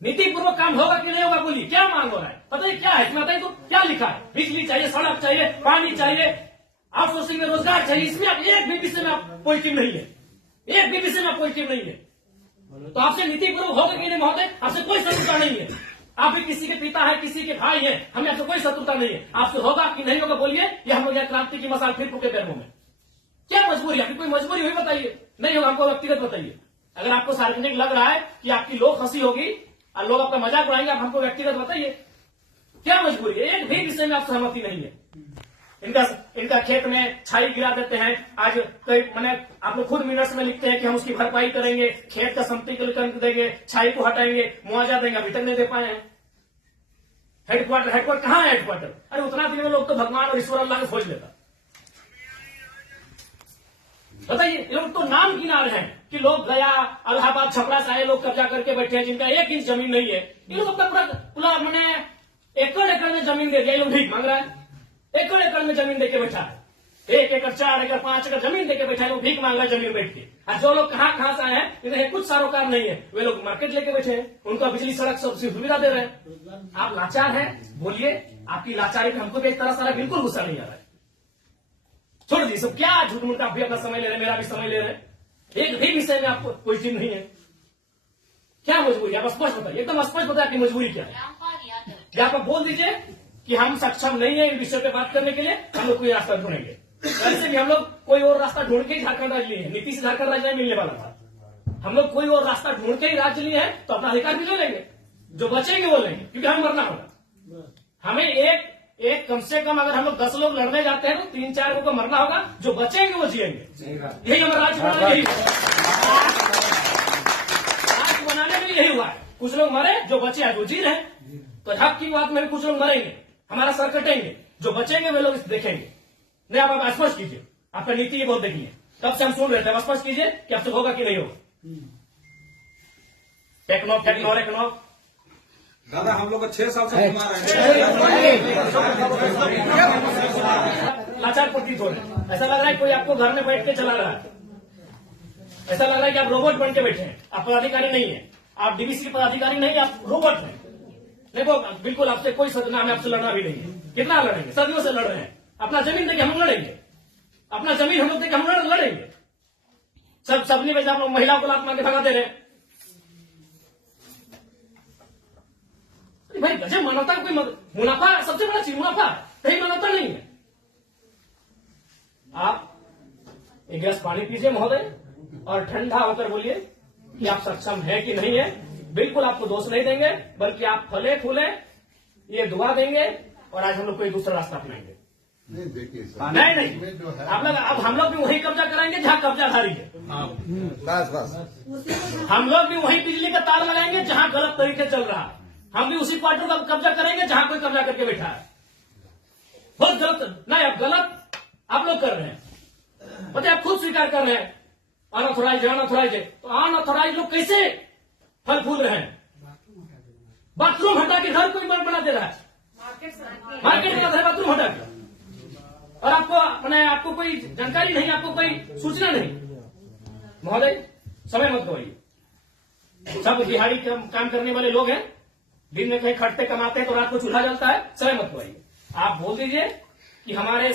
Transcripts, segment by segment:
नीतिपूर्वक काम होगा कि नहीं होगा बोलिए, क्या मांग हो रहा है, बताइए क्या है इसमें, बताइए तो क्या लिखा है। बिजली चाहिए, सड़क चाहिए, पानी चाहिए, आउटसोर्सिंग में रोजगार चाहिए, इसमें आप एक भी विषय में आप पॉजिटिव नहीं है, एक भी विषय में आप पॉजिटिव नहीं है। तो आपसे नीतिपूर्वक होगा कि नहीं महोदय, आपसे कोई शत्रुता नहीं है। आप भी किसी के पिता है, किसी के भाई है, हमें आपसे कोई शत्रुता नहीं है। आपसे होगा कि नहीं होगा बोलिए, या हम लोग यहाँ क्रांति की मसाल फिर फूके पैरों में। क्या मजबूरी, आपकी कोई मजबूरी हुई बताइए, नहीं होगा हमको व्यक्तिगत बताइए। अगर आपको सार्वजनिक लग रहा है कि आपकी लोग हंसी होगी और लोग आपका मजाक उड़ाएंगे, आप हमको व्यक्तिगत बताइए क्या मजबूरी है। एक भी विषय में आप सहमति नहीं है। इनका खेत में छाई गिरा देते हैं, आज कई मैंने आप लोग खुद मिनट्स में लिखते हैं कि हम उसकी भरपाई करेंगे, खेत का समतलीकरण देंगे, छाई को हटाएंगे, मुआवजा देंगे, अभी तक नहीं दे पाए हैं। हेडक्वार्टर कहाँ है हेडक्वार्टर? अरे उतना दिन में लोग तो भगवान और ईश्वर अल्लाह को खोज लेता। बताइए, ये लोग तो नाम किनारे हैं कि लोग गया इलाहाबाद छपरा से आए लोग कब्जा करके बैठे हैं, जिनका 1 इंच जमीन नहीं है। ये लोग अपना पूरा मैंने एकड़ में जमीन दे दिया, ये लोग भीख मांग रहा है। एकड़ में जमीन देके बैठा है, 1 एकड़ 4 एकड़ 5 एकड़ जमीन देके बैठा है, लोग भीख मांग रहा है जमीन बैठ के। और जो लोग कहाँ से आए हैं, इन्हें कुछ सारोकार नहीं है, वे लोग मार्केट लेके बैठे हैं, उनका बिजली सड़क सब सुविधा दे रहे हैं। आप लाचार हैं, बोलिए, आपकी लाचारी में हमको भी एक तरह सारा बिल्कुल गुस्सा नहीं आ रहा है। छोड़ दी सब, क्या झूठ मूठ आप भी अपना समय ले रहे हैं, मेरा भी समय ले रहे हैं, एक भी विषय में आपको कोई चीज नहीं है। क्या मजबूरी है, आप स्पष्ट बताइए, एकदम स्पष्ट बताइए आपकी मजबूरी क्या है। क्या आप बोल दीजिए कि हम सक्षम नहीं है इन विषय पे बात करने के लिए, हम लोग कोई रास्ता ढूंढेंगे। वैसे भी हम लोग कोई और रास्ता ढूंढ के ही झारखंड राज्य लिए हैं, नीति से झारखंड राज्य नहीं मिलने वाला था। हम लोग कोई और रास्ता ढूंढ के ही राज्य लिए हैं, तो अपना अधिकार भी ले लेंगे, जो बचेंगे वो लेंगे, क्योंकि हमें मरना होगा। हमें एक कम से कम अगर हम लोग 10 लोग लड़ने जाते हैं तो 3-4 को मरना होगा, जो बचेंगे वो जिएंगे। यही हमारा राज्य बनाने यही राज्य बनाने में यही हुआ है। कुछ लोग मरे, जो बचे हैं वो जी रहे। तो हक की बात में भी कुछ लोग मरेंगे, हमारा सर कटेंगे, जो बचेंगे वे लोग इसे देखेंगे। नहीं, आप स्पष्ट कीजिए, आपका नीति ये बहुत देखिए, तब से हम सुन रहे थे, आप स्पष्ट कीजिए कि आपसे होगा कि नहीं होगा। टेक्नो दादा हम लोग 6 साल से घुमा रहे हैं, लाचार प्रतीत हो रहे हैं। ऐसा लग रहा है कोई आपको घर में बैठ के चला रहा है, ऐसा लग रहा है कि आप रोबोट बन के बैठे हैं। आप पदाधिकारी नहीं है, आप डीवीसी पदाधिकारी नहीं, आप रोबोट हैं। देखो, बिल्कुल आपसे कोई सदना, हमें आपसे लड़ना भी नहीं है। कितना लड़ेंगे, सदियों से लड़ रहे हैं। अपना जमीन देके हम लड़ेंगे, अपना जमीन हम लोग देके हम लड़ेंगे। सबने वजह आप लोग महिलाओं को लात मार के भगा दे रहे हैं। भाई गजब, मानवता का कोई मुनाफा, सबसे बड़ा चीज मुनाफा, कहीं मानवता नहीं है। आप एक गिलास पानी पीजिए महोदय, और ठंडा होकर बोलिए कि आप सक्षम है कि नहीं है। बिल्कुल आपको दोष नहीं देंगे, बल्कि आप फले फूले ये दुआ देंगे, और आज हम लोग कोई दूसरा रास्ता अपनाएंगे। नहीं देखिए नहीं, आप लोग, अब हम लोग भी वही कब्जा कराएंगे जहां कब्जाधारी है। बस हम लोग भी वही बिजली का तार लगाएंगे जहां गलत तरीके चल रहा है। हम भी उसी क्वार्टर का कब्जा करेंगे जहां कोई कब्जा करके बैठा है। बहुत गलत, नहीं अब गलत आप लोग कर रहे हैं, पता आप खुद स्वीकार कर रहे हैं। अनऑथोराइज है, तो अनऑथोराइज लोग कैसे फल फूल रहे हैं? बाथरूम हटा के घर कोई बना दे रहा है, मार्केट में बाथरूम हटा के, और आपको कोई जानकारी नहीं, आपको कोई सूचना नहीं। महोदय समय मत गवाइए, सब दिहाड़ी काम करने वाले लोग हैं, दिन में कहीं खटते कमाते हैं तो रात को चूल्हा जलता है। समय मत गवाइए, आप बोल दीजिए कि हमारे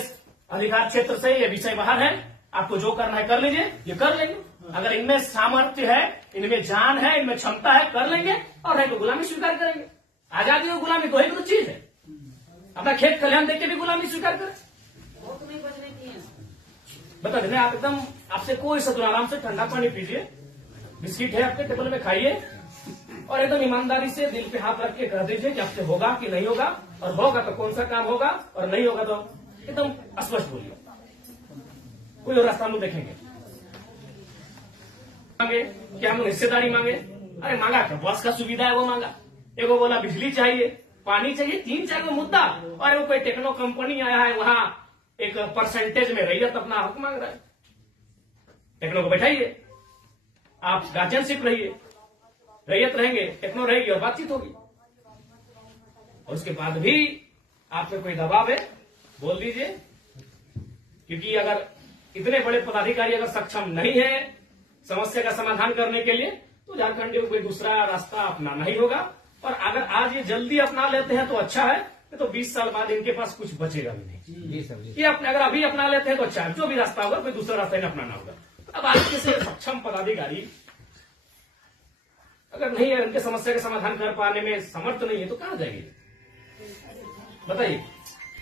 अधिकार क्षेत्र से ये विषय बाहर है, आपको जो करना है कर लीजिए, ये कर लेंगे। अगर इनमें सामर्थ्य है, इनमें जान है, इनमें क्षमता है, कर लेंगे, और नहीं तो गुलामी स्वीकार करेंगे। आजादी और गुलामी दो ही तो चीज है। अपना खेत खलिहान देख के भी गुलामी स्वीकार करें, बता देना। आप एकदम, आपसे कोई सदुर, आराम से ठंडा पानी पीजिए, बिस्किट है आपके टेबल में खाइए, और एकदम ईमानदारी से दिल पे हाथ रख के कह दीजिए कि आपसे होगा कि नहीं होगा, और होगा तो कौन सा काम होगा, और नहीं होगा तो एकदम स्पष्ट बोलिए। कोई और रास्ता हम लोग देखेंगे। मांगे कि हम लोग हिस्सेदारी मांगे, अरे मांगा क्या, बस का सुविधा है वो मांगा। एगो बोला बिजली चाहिए, पानी चाहिए, 3-4 मुद्दा, और वो कोई टेक्नो कंपनी आया है, वहां एक परसेंटेज में रैयत अपना हक मांग रहा है। टेक्नो को बैठाइए, आप गार्जियनशिप रहिए, रैयत रहेंगे, टेक्नो रहेगी, और बातचीत होगी। और उसके बाद भी आप पे कोई दबाव है, बोल दीजिए, क्योंकि अगर इतने बड़े पदाधिकारी अगर सक्षम नहीं है समस्या का समाधान करने के लिए, तो झारखंडियों को कोई दूसरा रास्ता अपनाना ही होगा। और अगर आज ये जल्दी अपना लेते हैं तो अच्छा है, तो 20 साल बाद इनके पास कुछ बचेगा भी नहीं। ये अपने अगर अभी अपना लेते हैं तो अच्छा है, जो भी रास्ता होगा कोई दूसरा रास्ता ही अपनाना होगा। अब आज के सक्षम पदाधिकारी अगर नहीं है, उनके समस्या का समाधान कर पाने में समर्थ नहीं है, तो कहां जाएंगे बताइए?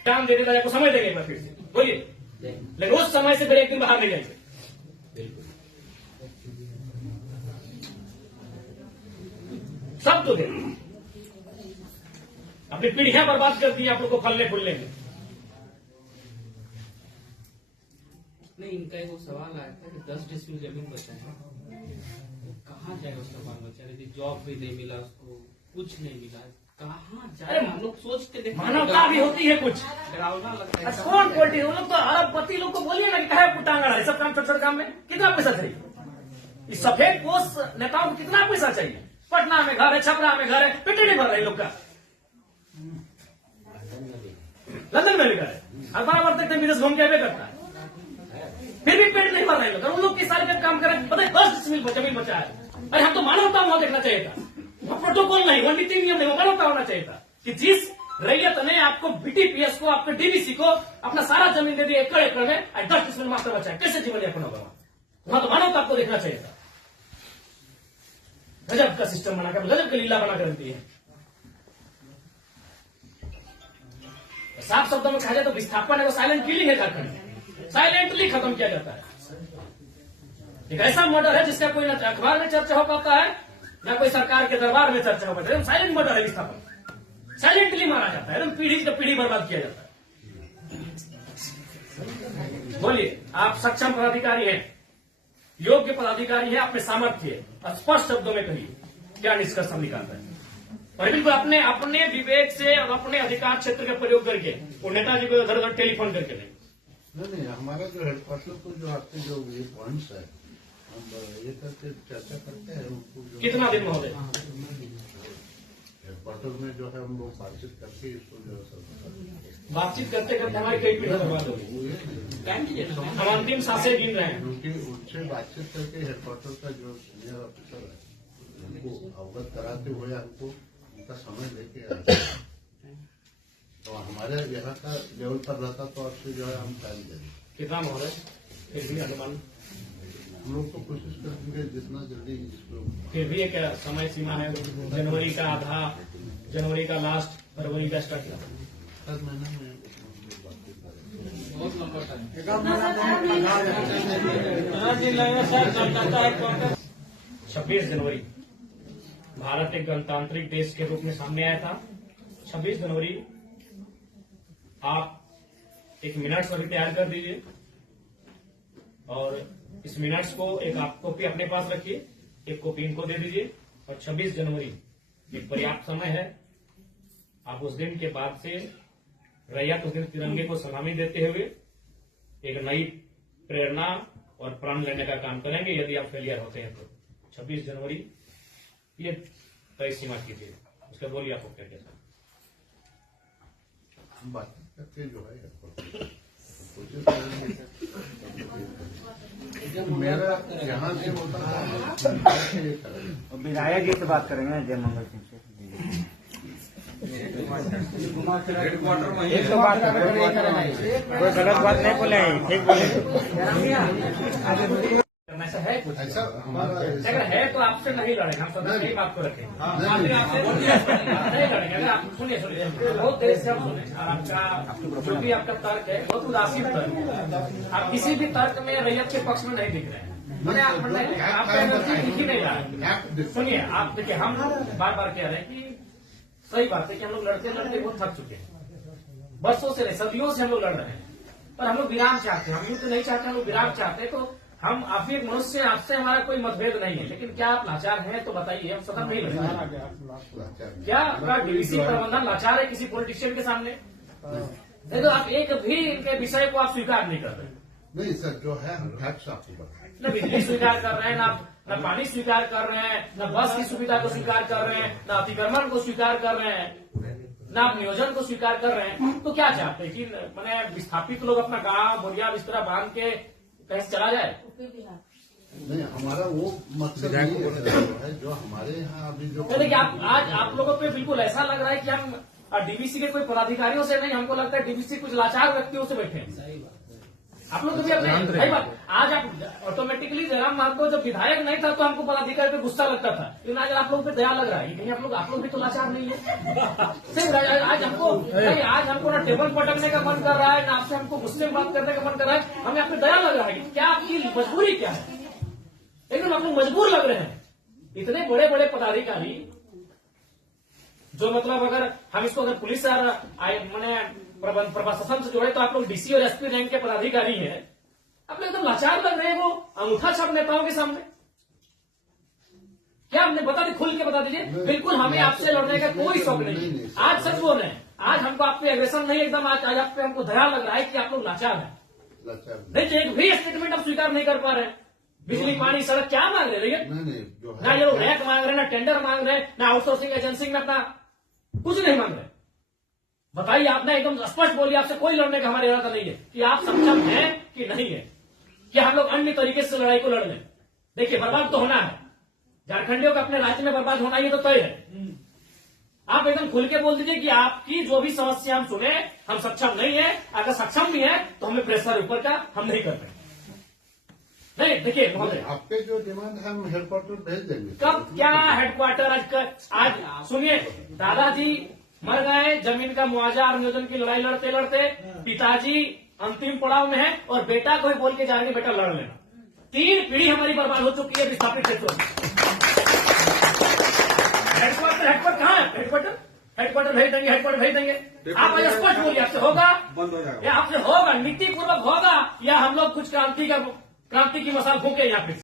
काम दे देता है आपको, समय देंगे एक बार फिर से बोलिए, लेकिन उस समय से फिर एक दिन बाहर नहीं जाएंगे। सब तो देंगे, अपनी पीढ़ियां बर्बाद कर दी आप लोग को फलने फूलने में। नहीं, इनका एक सवाल आया था कि 10 डिसमिल जमीन बचा है, वो कहाँ जाएगा उसका बाल बच्चा? यदि जॉब भी नहीं मिला उसको, कुछ नहीं मिला, कहाँ जाए? हम लोग सोच के देखते, मानवता भी होती है कुछ, डरावना लगता है। कौन पोल्टी वो लोग तो अरबपति लोग को बोलिए ना कि है पुटांगड़ है, सब काम छोटे छोटे काम में कितना पैसा चाहिए? इस सफेद पोष नेताओं को कितना पैसा चाहिए? पटना में घर है, छपरा में घर है, पेट नहीं भर रहे लोग का, लंदन में भी घर है, हर बार देखते हैं विदेश घूम के करता है, फिर भी पेट नहीं भर रहे लोग। उन लोग किस साल में काम करें, पता है 10 डिसमिल जमीन बचा है। अरे हम तो मानवता वहां देखना चाहिए था, वो प्रोटोकॉल नहीं, वो नीति नियम नहीं, वो मानवता होना चाहिए था कि जिस रैयत ने आपको बीटीपीएस को, आपके डीवीसी को अपना सारा जमीन दे दिया एकड़ एकड़ में, 10 डिसमिल मास्टर बचा है, कैसे जीवन यापन होगा? वहां तो मानवता आपको देखना चाहिए था। गजब का सिस्टम बनाकर, गजब का लीला बनाकर रखती है। साफ शब्दों में कहा जाए तो विस्थापन है, वो साइलेंट किलिंग है झारखंड में, साइलेंटली खत्म किया जाता है। एक ऐसा मर्डर है जिसका कोई न अखबार में चर्चा हो पाता है, न कोई सरकार के दरबार में चर्चा हो पाता है। साइलेंट मर्डर है विस्थापन, साइलेंटली मारा जाता है, एकदम पीढ़ी से पीढ़ी बर्बाद किया जाता है। बोलिए, आप सक्षम पदाधिकारी हैं, योग्य पदाधिकारी हैं, अपने सामर्थ्य स्पष्ट शब्दों में कहिए क्या निष्कर्ष हम निकालते हैं, और बिल्कुल अपने अपने विवेक से और अपने अधिकार क्षेत्र का प्रयोग करके, वो नेताजी को इधर उधर टेलीफोन करके नहीं। हमारा जो हेडक्वार्टर को जो आपके जो ये पॉइंट्स है, हम ये करके चर्चा करते हैं उनको जो कितना दिन महोदय? हेडक्वार्टर में जो है हम लोग बातचीत करके इसको जो है सब बातचीत करते करते हमारी कई पीढ़ी बर्बाद होगी, हम अंतिम सांसें गिन रहे हैं। क्योंकि उनसे बातचीत करके हेडक्वार्टर का जो सीनियर ऑफिसर है उनको अवगत कराते हुए हमको उनका समय लेके आते हैं, तो हमारे यहाँ का लेवल पर रहता तो आपसे जो है हम टाइम देंगे। कितना महोदय फिर भी अनुमान? हम लोग तो कोशिश करेंगे जितना जल्दी इसको, फिर भी एक समय सीमा है, जनवरी का आधा, जनवरी का लास्ट, फरवरी का स्टार्ट, हर महीने में बातचीत करेंगे। बहुत लंबा टाइम। 26 जनवरी भारत एक गणतांत्रिक देश के रूप में सामने आया था। 26 जनवरी आप एक मिनट्स अभी तैयार कर दीजिए, और इस मिनट्स को एक आप कॉपी अपने पास रखिए, एक कॉपी इनको दे दीजिए, और 26 जनवरी एक पर्याप्त समय है। आप उस दिन के बाद से रैयत उस दिन तिरंगे को सलामी देते हुए एक नई प्रेरणा और प्रण लेने का काम करेंगे। यदि आप फेलियर होते हैं तो 26 जनवरी ये तय सीमा कीजिए, उसके बोलिए आपको क्या क्या हम बातचीत करके जो है कोशिश करेंगे। मेरा यहाँ से होता है विधायक जी से बात करेंगे, जय मंगल सिंह से। हेडक्वार्टर में एक तो बात कोई गलत बात नहीं बोले, ठीक बोले। ऐसा है कुछ? ऐसा हमारा अगर है तो आपसे नहीं लड़ेंगे, हम सदा यही बात को रखेंगे। आपसे नहीं लड़ेंगे। अगर आप सुनिए बहुत देर से हम सुने, और आपका जो भी आपका तर्क है बहुत उदासीन तर्क है। आप किसी भी तर्क में रैयत के पक्ष में नहीं दिख रहे हैं, मैंने आपका एनर्जी दिख ही नहीं रहा है। सुनिए, आप देखिए, हम बार बार कह रहे हैं कि सही बात है कि हम लोग लड़ते लड़ते बहुत थक चुके हैं, बरसों से नहीं सदियों से हम लोग लड़ रहे हैं, पर हम लोग विराम चाहते हैं। हम युद्ध नहीं चाहते, हम लोग विराम चाहते हैं। तो हम आप भी एक मनुष्य, आपसे हमारा कोई मतभेद नहीं है, लेकिन क्या आप लाचार हैं तो बताइए, हम सदन नहीं लड़ेंगे। क्या आपका डीवीसी प्रबंधन लाचार है किसी पॉलिटिशियन के सामने? नहीं तो आप एक भी इनके विषय को आप स्वीकार नहीं कर रहे। नहीं सर, जो है हम फैक्ट्स आपको बताएं। न बिजली स्वीकार कर रहे हैं, न पानी स्वीकार कर रहे हैं, न बस की सुविधा को स्वीकार कर रहे हैं, न अतिक्रमण को स्वीकार कर रहे हैं, न आप नियोजन को स्वीकार कर रहे हैं। तो क्या चाहते हैं कि मैंने विस्थापित लोग अपना गांव बोरिया बिस्तरा बांध के कहीं से चला जाए? नहीं, हमारा वो मकसद नहीं है जो हमारे यहाँ अभी जो देखिए आज आप लोगों पे बिल्कुल ऐसा लग रहा है कि हम डीवीसी के कोई पदाधिकारियों से नहीं, हमको लगता है डीवीसी कुछ लाचार व्यक्तियों से बैठे हैं। सही बात है। आप लोग भी अपने सही बात, आज आप ऑटोमेटिकली जयराम महतो जब विधायक नहीं था तो हमको पदाधिकारी पे गुस्सा लगता था, लेकिन आज आप लोगों पे दया लग रहा है। कहीं आप लोग भी तो लाचार नहीं है। सही, आज हमको ना टेबल पटकने का मन कर रहा है, ना आपसे हमको गुस्से में बात करने का मन कर रहा है। हमें आप पे दया लग रहा है कि क्या आपकी मजबूरी क्या है, लेकिन आप लोग मजबूर लग रहे हैं। इतने बड़े बड़े पदाधिकारी जो मतलब अगर हम इसको अगर पुलिस मैंने प्रशासन से जोड़े तो आप लोग डीसी और एसपी रैंक के पदाधिकारी हैं, आप लोग एकदम लाचार लग रहे हैं। वो अंगूठा छाप नेताओं के सामने क्या हमने बता दी, खुल के बता दीजिए। बिल्कुल हमें आपसे लड़ने का कोई शौक नहीं। आज सच बोल रहे हैं, आज हमको आप पे एग्रेशन नहीं, एकदम आज आप पे हमको दया लग रहा है कि आप लोग लाचार हैं। देखिए एक भी स्टेटमेंट आप स्वीकार नहीं कर पा रहे हैं। बिजली पानी सड़क क्या मांग रहे हैं? ना ये लोग रैक मांग रहे हैं, ना टेंडर मांग रहे हैं, ना आउटसोर्सिंग एजेंसी में अपना कुछ नहीं मांग रहे। बताइए, आपने एकदम स्पष्ट बोलिए, आपसे कोई लड़ने का हमारा इरादा नहीं है कि आप सक्षम हैं कि नहीं है, कि हम लोग अन्य तरीके से लड़ाई को लड़ लें। देखिए बर्बाद तो होना है, झारखंडियों का अपने राज्य में बर्बाद होना ये तो तय है। आप एकदम खुल के बोल दीजिए कि आपकी जो भी समस्या हम सुने, हम सक्षम नहीं है। अगर सक्षम भी है तो हमें प्रेशर ऊपर का हम नहीं कर रहे। नहीं देखिए महोदय, आपके जो डिमांड है हम हेडक्वार्टर भेज देंगे। कब क्या हेडक्वार्टर आज सुनिए, दादाजी मर गए, जमीन का मुआवजा और नियोजन की लड़ाई लड़ते लड़ते, पिताजी अंतिम पड़ाव में है और बेटा को ही बोल के जा रहे बेटा लड़ लेना। 3 पीढ़ी हमारी बर्बाद हो चुकी है विस्थापित क्षेत्रों में। हेडक्वार्टर कहाँ है? हेडक्वार्टर भेज देंगे, हेडक्वार्टर भेज देंगे। आप आज स्पष्ट बोलिए, आपसे होगा बंद हो जाएगा, या आपसे होगा नीति पूर्वक होगा, या हम लोग कुछ क्रांति की मसाल फूके यहाँ पे।